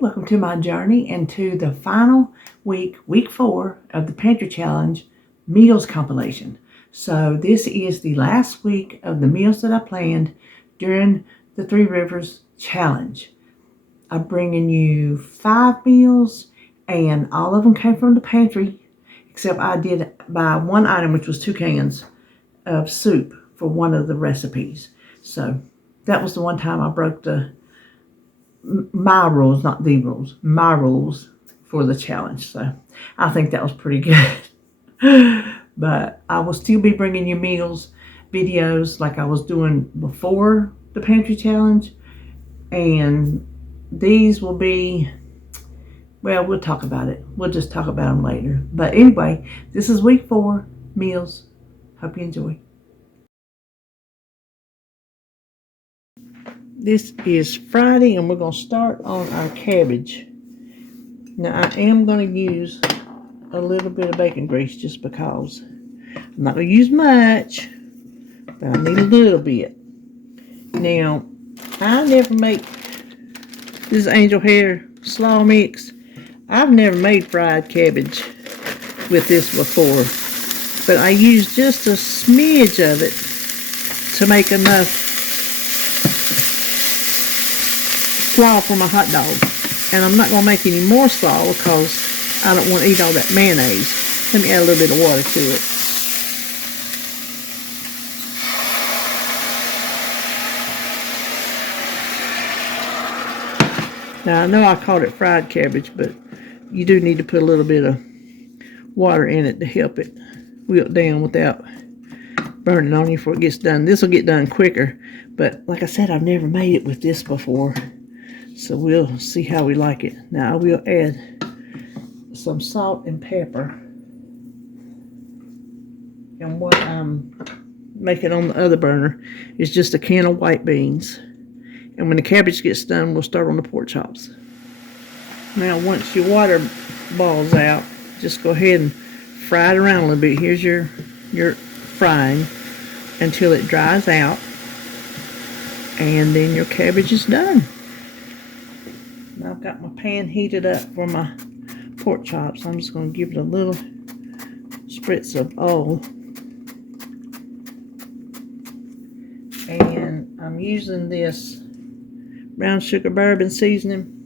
welcome to my journey into the final week, week 4 of the Pantry Challenge meals compilation. So this is the last week of the meals that I planned during the Three Rivers Challenge. I'm bringing you 5 meals and all of them came from the pantry, except I did buy one item, which was 2 cans of soup for one of the recipes. So that was the one time I broke my rules, not the rules, my rules for the challenge. So I think that was pretty good. But I will still be bringing you meals, videos like I was doing before the pantry challenge. And these will be, well, we'll talk about it. We'll just talk about them later. But anyway, this is week 4 meals. Hope you enjoy. This is Friday and we're going to start on our cabbage. Now I am going to use a little bit of bacon grease just because. I'm not going to use much, but I need a little bit. Now, I never make, this is angel hair slaw mix. I've never made fried cabbage with this before, but I use just a smidge of it to make enough slaw for my hot dog. And I'm not going to make any more slaw because I don't want to eat all that mayonnaise. Let me add a little bit of water to it. Now I know I called it fried cabbage, but you do need to put a little bit of water in it to help it wilt down without burning on you before it gets done. This will get done quicker, but like I said, I've never made it with this before. So we'll see how we like it. Now I will add some salt and pepper. And what I'm making on the other burner is just a can of white beans. And when the cabbage gets done, we'll start on the pork chops. Now once your water boils out, just go ahead and fry it around a little bit. Here's your frying until it dries out. And then your cabbage is done. Now I've got my pan heated up for my pork chops. I'm just going to give it a little spritz of oil. And I'm using this brown sugar bourbon seasoning.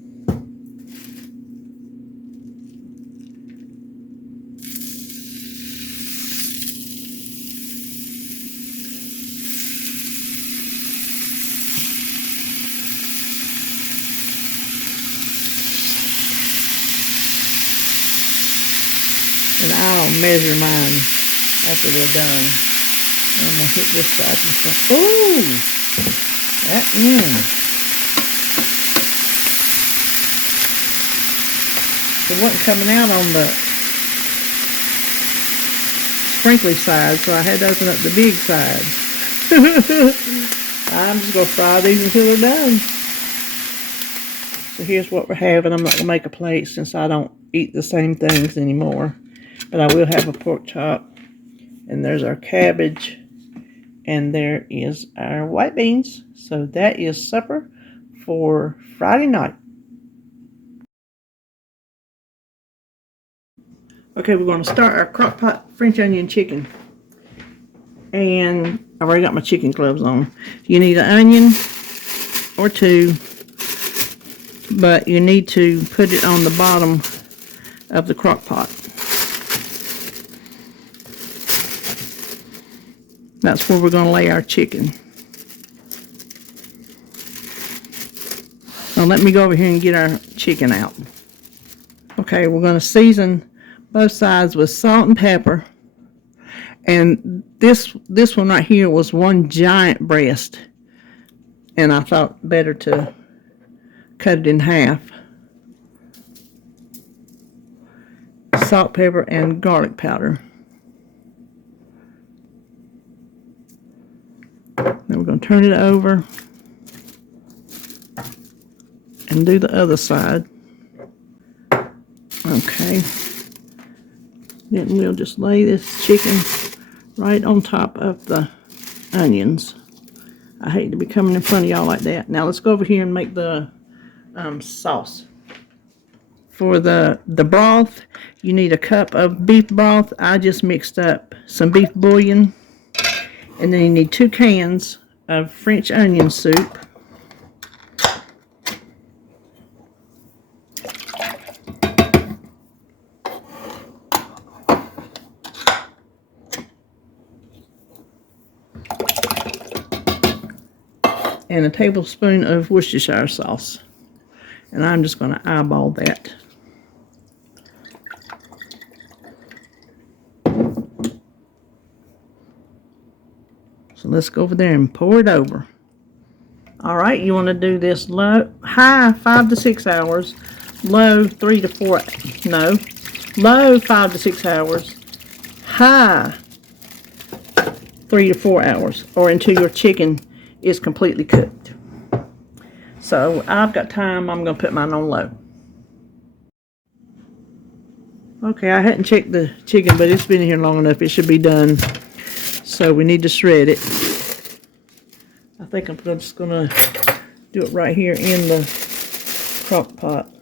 And I'll measure mine after they're done. I'm going to hit this side. Ooh! That, It wasn't coming out on the sprinkly side, so I had to open up the big side. I'm just going to fry these until they're done. So here's what we're having. I'm not going to make a plate since I don't eat the same things anymore. But I will have a pork chop. And there's our cabbage. And there is our white beans. So that is supper for Friday night. Okay, we're going to start our crock pot French onion chicken. And I've already got my chicken gloves on. You need an onion or 2. But you need to put it on the bottom of the crock pot. That's where we're going to lay our chicken. Now let me go over here and get our chicken out. Okay, we're going to season both sides with salt and pepper. And this one right here was one giant breast. And I thought better to cut it in half. Salt, pepper, and garlic powder. Then we're going to turn it over and do the other side. Okay. Then we'll just lay this chicken right on top of the onions. I hate to be coming in front of y'all like that. Now let's go over here and make the sauce. For the broth, you need a cup of beef broth. I just mixed up some beef bouillon. And then you need 2 cans of French onion soup. And a tablespoon of Worcestershire sauce. And I'm just going to eyeball that. So let's go over there and pour it over. All right, you want to do this high 5 to 6 hours, low 3 to 4, no, low 5 to 6 hours, high 3 to 4 hours, or until your chicken is completely cooked. So I've got time, I'm going to put mine on low. Okay, I hadn't checked the chicken, but it's been here long enough, it should be done. So we need to shred it. I think I'm just going to do it right here in the crock pot.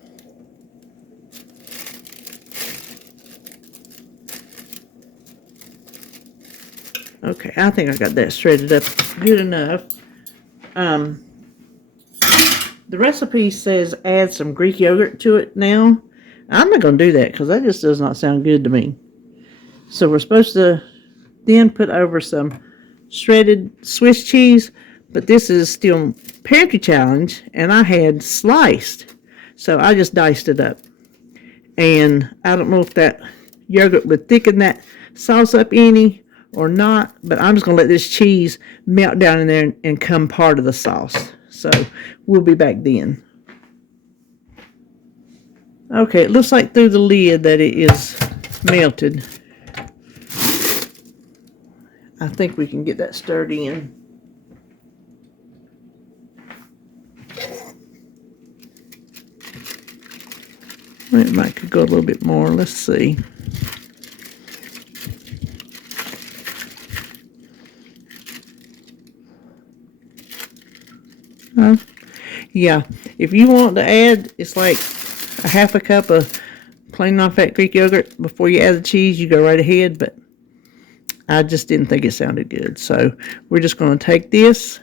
Okay, I think I got that shredded up good enough. The recipe says add some Greek yogurt to it now. I'm not going to do that because that just does not sound good to me. So we're supposed to then put over some shredded Swiss cheese, but this is still Pantry Challenge, and I had sliced, so I just diced it up. And I don't know if that yogurt would thicken that sauce up any or not, but I'm just going to let this cheese melt down in there and come part of the sauce. So we'll be back then. Okay, it looks like through the lid that it is melted. I think we can get that stirred in. It might could go a little bit more. Let's see. Yeah, if you want to add, it's like a half a cup of plain non-fat Greek yogurt before you add the cheese. You go right ahead, but I just didn't think it sounded good. So we're just going to take this,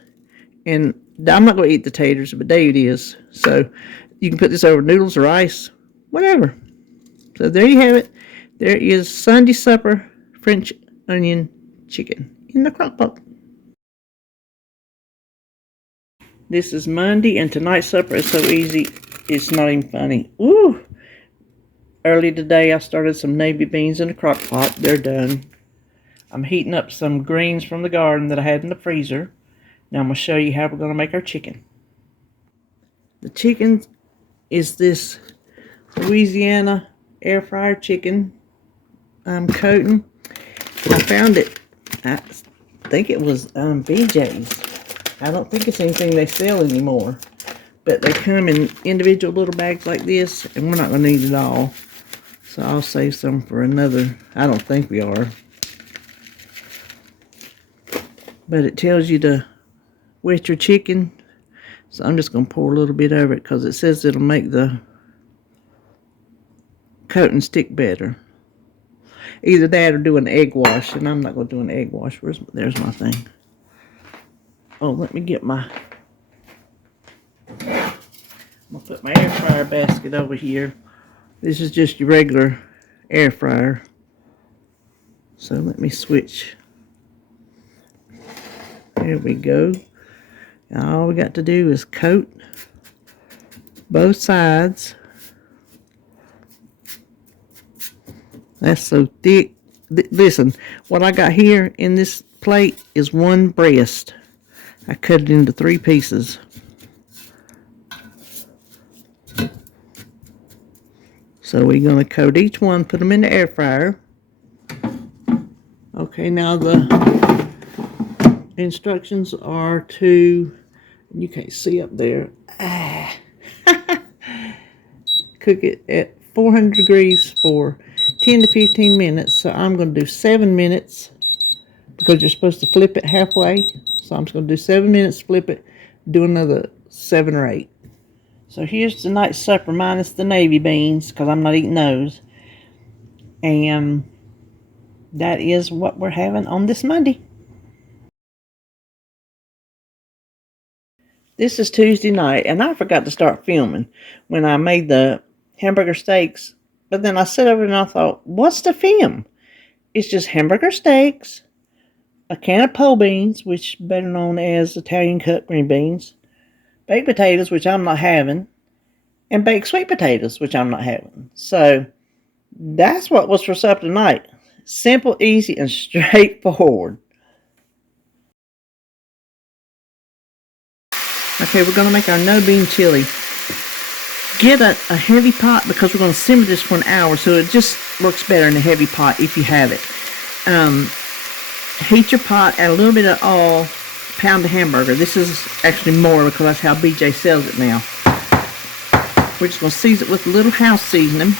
and I'm not going to eat the taters, but David is. So you can put this over noodles or rice, whatever. So there you have it. There is Sunday supper French onion chicken in the crock pot. This is Monday, and tonight's supper is so easy, it's not even funny. Ooh! Early today, I started some navy beans in a crock pot. They're done. I'm heating up some greens from the garden that I had in the freezer. Now I'm going to show you how we're going to make our chicken. The chicken is this Louisiana air fryer chicken coating. I found it, I think it was BJ's. I don't think it's anything they sell anymore. But they come in individual little bags like this, and we're not going to need it all. So I'll save some for another. I don't think we are. But it tells you to wet your chicken. So I'm just going to pour a little bit over it because it says it'll make the coating stick better. Either that or do an egg wash, and I'm not going to do an egg wash. There's my thing. Oh, let me get my... I'm going to put my air fryer basket over here. This is just your regular air fryer. So let me switch. There we go. Now all we got to do is coat both sides. That's so thick. Listen, what I got here in this plate is one breast. I cut it into 3 pieces. So we're going to coat each one, put them in the air fryer. Okay, now the instructions are to, you can't see up there, cook it at 400 degrees for 10 to 15 minutes. So I'm going to do 7 minutes because you're supposed to flip it halfway. So I'm just going to do 7 minutes, flip it, do another 7 or 8. So here's tonight's supper minus the navy beans, because I'm not eating those. And that is what we're having on this Monday. This is Tuesday night, and I forgot to start filming when I made the hamburger steaks. But then I sat over and I thought, what's the film? It's just hamburger steaks, a can of pole beans, which better known as Italian cut green beans, baked potatoes, which I'm not having, and baked sweet potatoes, which I'm not having. So that's what was for supper tonight. Simple, easy, and straightforward. Okay, we're going to make our no-bean chili. Get a heavy pot because we're going to simmer this for an hour, so it just works better in a heavy pot if you have it. Heat your pot, add a little bit of oil, pound the hamburger. This is actually more because that's how BJ sells it now. We're just going to season it with a little house seasoning,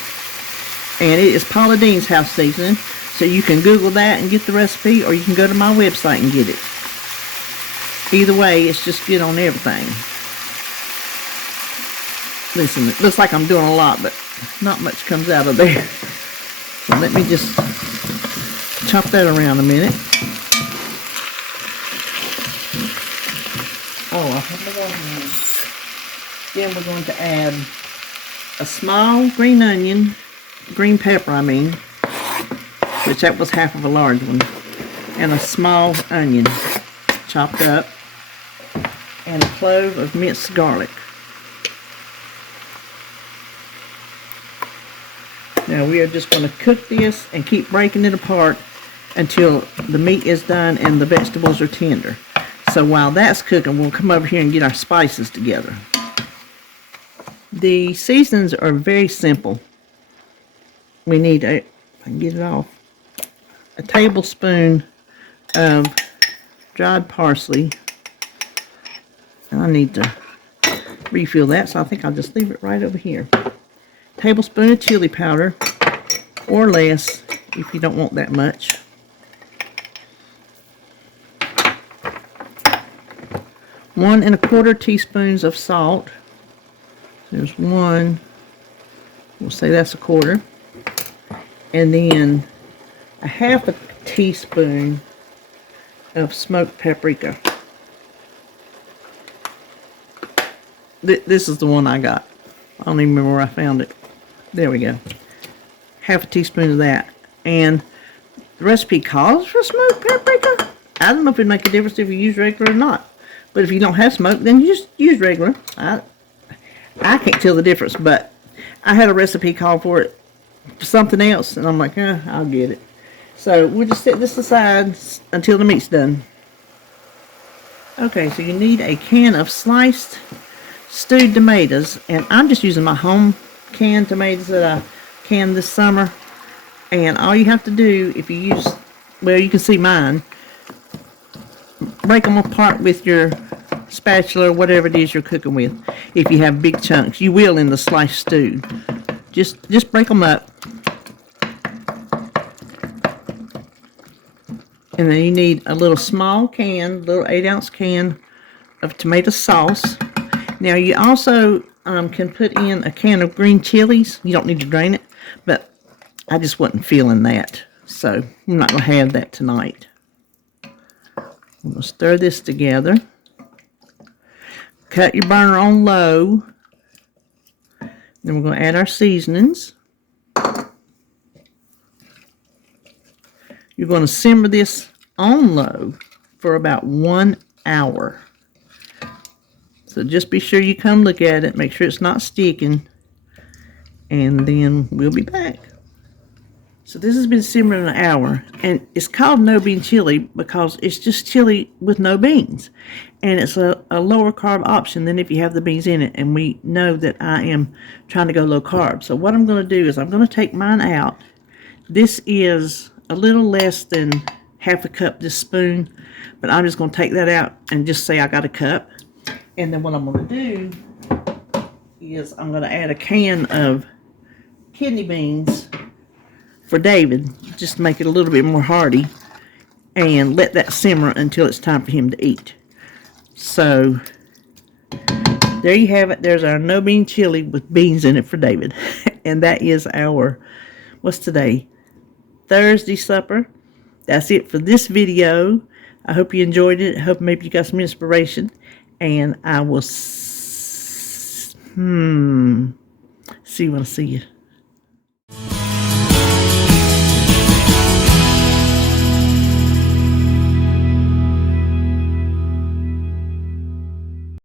and it is Paula Deen's house seasoning, so you can Google that and get the recipe, or you can go to my website and get it. Either way, it's just good on everything. Listen, it looks like I'm doing a lot, but not much comes out of there. So let me just chop that around a minute. Oh, I have the water on. Then we're going to add a small green onion, green pepper I mean, which that was half of a large one, and a small onion chopped up, and a clove of minced garlic. Now we are just going to cook this and keep breaking it apart until the meat is done and the vegetables are tender. So while that's cooking, we'll come over here and get our spices together. The seasonings are very simple. We need if I can get it off, a tablespoon of dried parsley. And I need to refill that, so I think I'll just leave it right over here. Tablespoon of chili powder, or less if you don't want that much. One and a quarter teaspoons of salt. There's one. We'll say that's a quarter. And then a half a teaspoon of smoked paprika. This is the one I got. I don't even remember where I found it. There we go. Half a teaspoon of that. And the recipe calls for smoked paprika. I don't know if it'd make a difference if you use regular or not. But if you don't have smoke, then you just use regular. I can't tell the difference, but I had a recipe call for it for something else, and I'm like, I'll get it. So we'll just set this aside until the meat's done. Okay, so you need a can of sliced stewed tomatoes, and I'm just using my home canned tomatoes that I canned this summer. And all you have to do, if you use, well, you can see mine, break them apart with your spatula or whatever it is you're cooking with. If you have big chunks, you will in the sliced stew. Just break them up. And then you need a little small can, little 8-ounce can of tomato sauce. Now you also can put in a can of green chilies. You don't need to drain it, but I just wasn't feeling that, so I'm not going to have that tonight. I'm going to stir this together. Cut your burner on low. Then we're going to add our seasonings. You're going to simmer this on low for about 1 hour. So just be sure you come look at it, make sure it's not sticking, and then we'll be back. So this has been simmering an hour, and it's called no bean chili because it's just chili with no beans. And it's a lower carb option than if you have the beans in it, and we know that I am trying to go low carb. So what I'm going to do is I'm going to take mine out. This is a little less than half a cup, this spoon, but I'm just going to take that out and just say I got a cup. And then what I'm going to do is I'm going to add a can of kidney beans for David, just to make it a little bit more hearty, and let that simmer until it's time for him to eat. So there you have it. There's our no bean chili with beans in it for David. And that is our, what's today? Thursday supper. That's it for this video. I hope you enjoyed it. I hope maybe you got some inspiration. And I will see you when I see you.